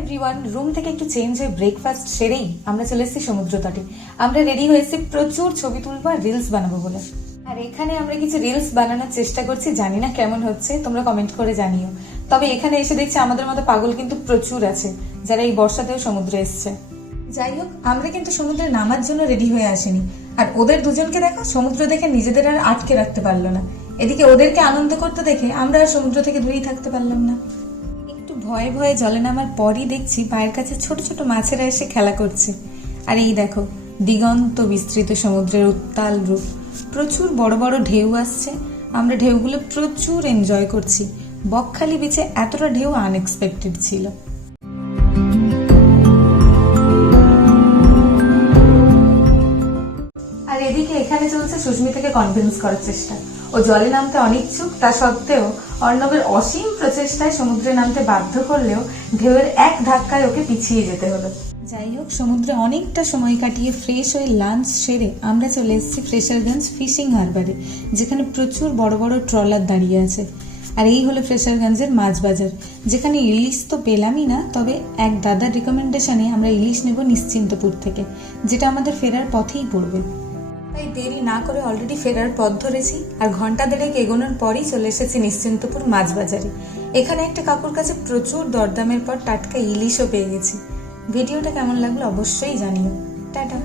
Everyone, room থেকে একটু change হয়ে ব্রেকফাস্ট সেরেই আমরা চলে এসেছি সমুদ্র তটে। আমরা রেডি হয়েছি প্রচুর ছবি তুলবো আর রিলস বানাবো বলে। আর এখানে আমরা কিছু রিলস বানানোর চেষ্টা করছি, জানি না কেমন হচ্ছে, তোমরা কমেন্ট করে জানিও। তবে এখানে এসে দেখছি আমাদের মতো পাগল কিন্তু প্রচুর আছে, যারা এই বর্ষাতেও সমুদ্রে এসছে। যাই হোক, আমরা কিন্তু সমুদ্রে নামার জন্য রেডি হয়ে আসিনি। আর ওদের দুজনকে দেখো, সমুদ্র দেখে নিজেদের আর আটকে রাখতে পারলো না। এদিকে ওদেরকে আনন্দ করতে দেখে আমরা আর সমুদ্র থেকে দূরেই থাকতে পারলাম না। একটু ভয়ে ভয়ে জলে নামার পরই দেখছি পায়ের কাছে ছোট ছোট মাছেরা এসে খেলা করছে। আর এই দেখো, দিগন্ত বিস্তৃত সমুদ্রের উত্তাল রূপ, প্রচুর বড় বড় ঢেউ আসছে। আমরা ঢেউগুলো প্রচুর এনজয় করছি। বকখালি বিচে এতটা ঢেউ আনএক্সপেক্টেড ছিল। আর এদিকে এখানে চলছে সুস্মিতাকে কনভিন্স করার চেষ্টা। ও জলে নামতে অনিচ্ছুক, তা সত্ত্বেও অর্ণবের অসীম প্রচেষ্টায় সমুদ্রে নামতে বাধ্য করলেও ঢেউয়ের এক ধাক্কায় ওকে পিছিয়ে যেতে হলো। যাই হোক, সমুদ্রে অনেকটা সময় কাটিয়ে ফ্রেশ হয়ে লাঞ্চ সেরে আমরা চলে এসেছি ফ্রেশারগঞ্জ ফিশিং হারবারে, যেখানে প্রচুর বড় বড় ট্রলার দাঁড়িয়ে আছে। আর এই হলো ফ্রেশারগঞ্জের মাছ বাজার, যেখানে ইলিশ তো পেলামই না, তবে এক দাদার রিকমেন্ডেশনে আমরা ইলিশ নেব নিশ্চিন্তপুর থেকে, যেটা আমাদের ফেরার পথেই পড়বে। তাই দেরি না করে অলরেডি ফেরার পথ ধরেছি। আর ঘন্টা দেড়েক এগোনোর পরই চলে এসেছি নিশ্চিন্তপুর মাছ বাজারে। এখানে একটা কাকুর কাছে প্রচুর দরদামের পর টাটকা ইলিশও পেয়ে গেছি। ভিডিওটা কেমন লাগলো অবশ্যই জানিও। টাটা।